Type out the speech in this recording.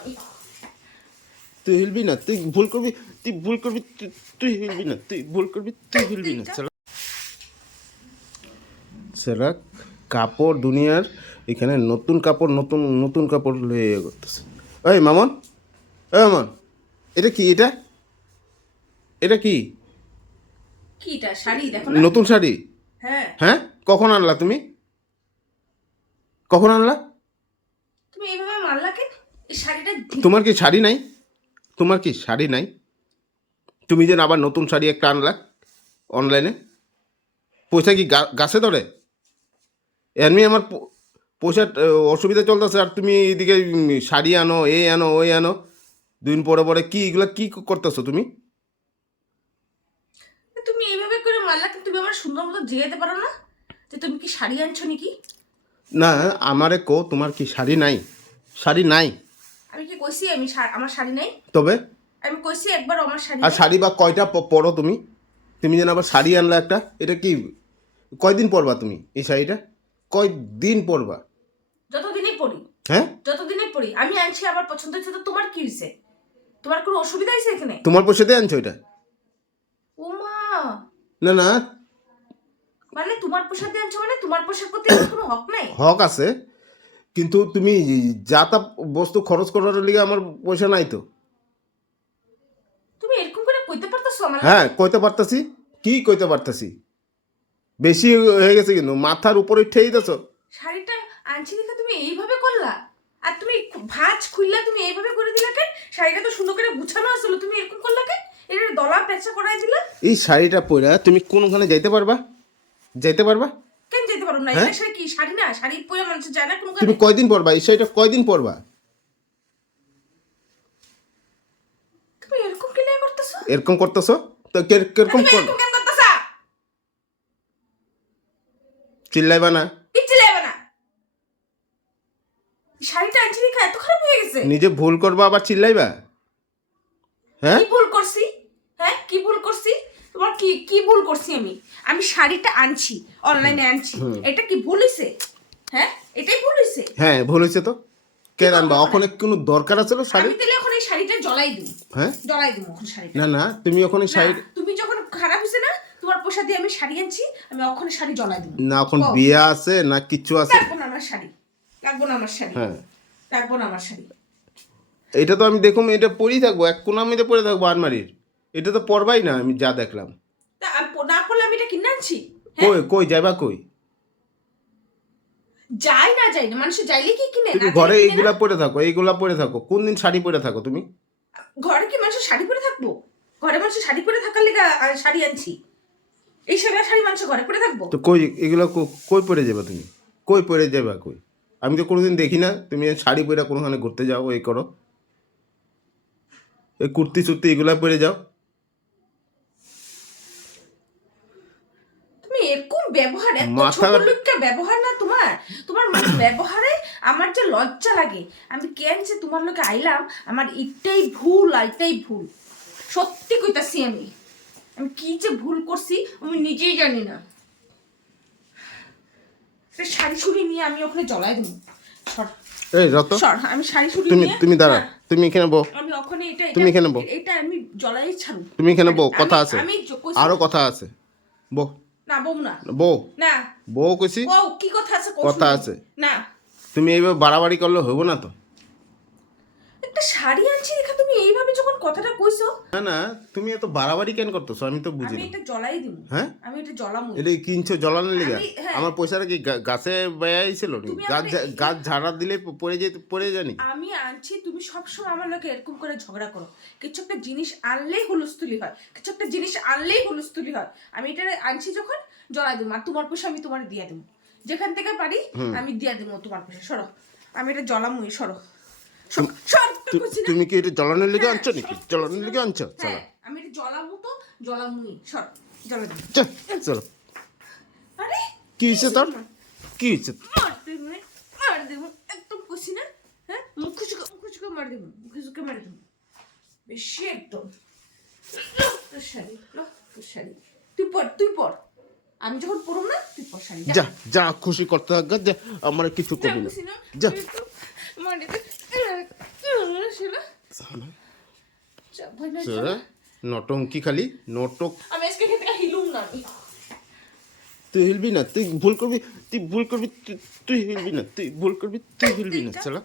আমি। তুই হিলবি না, তুই ভুল করবি, তুই হিলবি না, তুই ভুল করবি, তুই হিলবি না। সেরা কাপড় দুনিয়ার এখানে নতুন কাপড় নতুন নতুন কাপড় লয়ে করতেছে। এই মামন, এই মামন, এটা কি? এটা কি? কি এটা? শাড়ি দেখো না। নতুন শাড়ি? হ্যাঁ। হ্যাঁ, কখন আনলা তুমি? কখন আনলা? তুমি এইভাবে মারলা কেন? এই শাড়িটা তোমার কি শাড়ি নাই? তোমার কি শাড়ি নাই? তুমি যেন আবার নতুন শাড়ি একটা আনলা অনলাইনে। পয়সা কি গাছে ধরে? এমনি আমার পয়সার অসুবিধা চলতেছে, আর তুমি এদিকে শাড়ি আনো, এই আনো, ওই আনো, দিন পরে পরে কি এগুলো কি করতেছো তুমি? তুমি এইভাবে করে মারলা কেন? তুমি আমার সুন্দর মতো জিগাইতে পারো না যে তুমি কি শাড়ি আনছো নাকি? না, আমারে কো তোমার কি শাড়ি নাই? শাড়ি নাই? আমি কি কইছি আমি আমার শাড়ি নাই? তবে আমি কইছি একবার আমার শাড়ি আর নাই? শাড়ি বা কয়টা পরো তুমি? তুমি যেন আবার শাড়ি আনলা একটা, এটা কি? কয়দিন পরবা তুমি এই শাড়িটা? কয়দিন পরবা? যতদিনই পরি। হ্যাঁ, যতদিনই পরি। আমি আনছি, আমার পছন্দ হচ্ছে, তো তোমার কি হয়েছে? তোমার কোনো অসুবিধা হয়েছে এখানে? তোমার পয়সাতে আনছো এটা? ও মা, না না, মানে তোমার পোশাক দিয়ে আনছো, মানে তোমার পোশাক প্রতি আমার কোনো হক নাই? হক আছে, কিন্তু তুমি যা তা বস্তু খরচ করার লিগে আমার পয়সা নাই তো। তুমি এরকম করে কইতে পারতেছো আমার? হ্যাঁ, কইতে পারতাছি। কি কইতে পারতাছি? বেশি হয়ে গেছে কিন্তু, মাথার উপরে ঠেই দিছো। শাড়িটা আনছি দেখে তুমি এইভাবে করলা? আর তুমি ভাঁজ খুললা, তুমি এইভাবে করে দিলা কেন? শাড়িটা তো সুন্দর করে গুছানো আসলো, তুমি এরকম করলা কেন? এটা দলা পেঁচা করাই দিলা। এই শাড়িটা পরে তুমি কোনখানে যাইতে পারবা? যাইতে পারবা? কেন যেতে পারো না? হ্যাঁ? এটা শাড়ি কি শাড়ি না? শাড়ি পরে মানুষ যায় না কোনো তুমি কানে? কয়দিন পরবা এই শাড়িটা? কয়দিন পরবা? তুমি এরকম কেন করতেছো? এরকম করতেছো তো কিরকম তুমি এরকম কেন করতেছো? চিল্লাইবা না। কিচ্ছু লাগবে না। শাড়িটা আনছি দেখে এত খারাপ হয়ে গেছে? নিজে ভুল করবা আবার চিল্লাইবা? হ্যাঁ, কি ভুল করছি? হ্যাঁ, কি ভুল করছি? তোমার কি কি ভুল করছি আমি? আমি শাড়িটা আনছি, অনলাইনে আনছি, এটা কি ভুল হইছে? হ্যাঁ, এটাই ভুল হইছে? হ্যাঁ, ভুল হয়েছে তো। কে আনবা? ওখানে কোনো দরকার আছে শাড়ি? আমি তাহলে এখন এই শাড়িটা জ্বলাই দিব। হ্যাঁ, জ্বলাই দিব এখন শাড়িটা। না না, তুমি ওখানে না, শাড়ি তুমি যখন খারাপ হইছে না, তোমার পয়সা দিয়ে আমি শাড়ি আনছি, আমি ওখানে শাড়ি জ্বলাই দিব। না, এখন বিয়ে আছে না কিচ্ছু আছে? লাগবো না আমার শাড়ি, লাগবো না আমার শাড়ি, হ্যাঁ, লাগবো না আমার শাড়ি। এটা তো আমি দেখুন, এটা পরেই থাকবো, এক কোনা আমি পরে থাকবো আলমারির। এটা তো পরবাই না, আমি যা দেখলাম। তা না পড়লে আমি এটা কিনে আনছি? কই কই যাইবা কই? যাই না যাই না, মানুষ যাইলে কি কিনে, তুমি না ঘরে যাইলে কিনে এইগুলা না। পরে থাকো, এইগুলা পরে থাকো, কোন দিন শাড়ি পরে থাকো তুমি? ঘরে কি মানুষ শাড়ি পরে থাকবো? ঘরে মানুষ শাড়ি পরে থাকার লেগে শাড়ি আনছি। এই শাড়ি মানুষ ঘরে পরে থাকবো? তো কই এগুলা কই পরে যাবা তুমি? কই পরে যাবা কই? আমি তো কোনোদিন দেখি না তুমি শাড়ি পরে কোনোখানে ঘুরতে যাও, এই করো, এই কুর্তি চুর্তি এগুলা পরে যাও। তুমি এরকম ব্যবহার, এত মাথা ছোট লোকটা ব্যবহার না তোমার? তোমার ব্যবহারে আমার যে লজ্জা লাগে। আমি কেন যে তোমার লোকে আইলাম, আমার এটাই ভুল, এটাই ভুল। সত্যি কইতাছি আমি, আমি কি যে ভুল করছি আমি নিজেই জানি না। শাড়ি শুড়ি নিয়ে আমি ওখানে জ্বলাই দেবো। এই রত, আমি শাড়ি শুড়ি তুমি নিয়ে তুমি দাঁড়া, তুমি এখানে বো, আমি ওখানে তুমি এখানে বো, এটা আমি জ্বলাই ছাড়ব। তুমি এখানে বো, কথা আছে, আমি আরো কথা আছে, বো। না বউ না, বো না বো কইছি, ও কি কথা আছে? কথা আছে। না, তুমি এইভাবে বাড়াবাড়ি করলে হইব না তো। একটা শাড়ি আনছি দেখা তুমি এইভাবে যখন কথাটা কইছো। না না, তুমি এত বাড়াবাড়ি কেন করতেছো আমি তো বুঝি আমি না। এটা জ্বলাই দিব। হ্যাঁ, আমি এটা জ্বলামু। এটা কিনছো জ্বলানোর লিগা? হ্যাঁ। আমার পয়সাটা কি গাছে বেয়াইছিল নি? তুমি গাছ ঝাড়া দিলে পড়ে জানি। আমি আনছি, তুমি সবসময় আমার লোকে এরকম করে ঝগড়া করো। কিছু একটা জিনিস আনলেই হুলস্থুলি হয়, কিছু একটা জিনিস আনলেই হুলস্থুলি হয়। আমি এটা আনছি যখন জ্বলাই দেবো, আর তোমার পয়সা আমি তোমার দিয়ে দেবো, যেখান থেকে পারি আমি দিয়ে দেবো তোমার পয়সা। সরো, আমি এটা জ্বলামুই, সরো। তুমি কি এটা জ্বলানোর লিগে আনছো নাকি? জ্বলানোর লিগে আনছো? চলো, আমি এটা জ্বলামু, তো জ্বলামুই, সর, জ্বলা দেবো। চলো। আরে কি হয়েছে তোর? কি হয়েছে? মার দেবো একদম খুশি না? হ্যাঁ, মুখ খুশি মার দেবো, মুখ খুশি মার দেবো বেশি একদম। তোর শাড়ি, তোর শাড়ি তুই পর। আমি যখন পরব না তুই পর শাড়ি। যা যা খুশি করতে থাক, যা, আমার কিছু করবি না। যা মাটিতে ছিল তোরা নটঙ্কি খালি নটক আমি আজকে খেতে হিলুম না আমি তুই হিলবি না তুই ভুল করবি তুই হিলবি না তুই ভুল করবি তুই হিলবি না চলা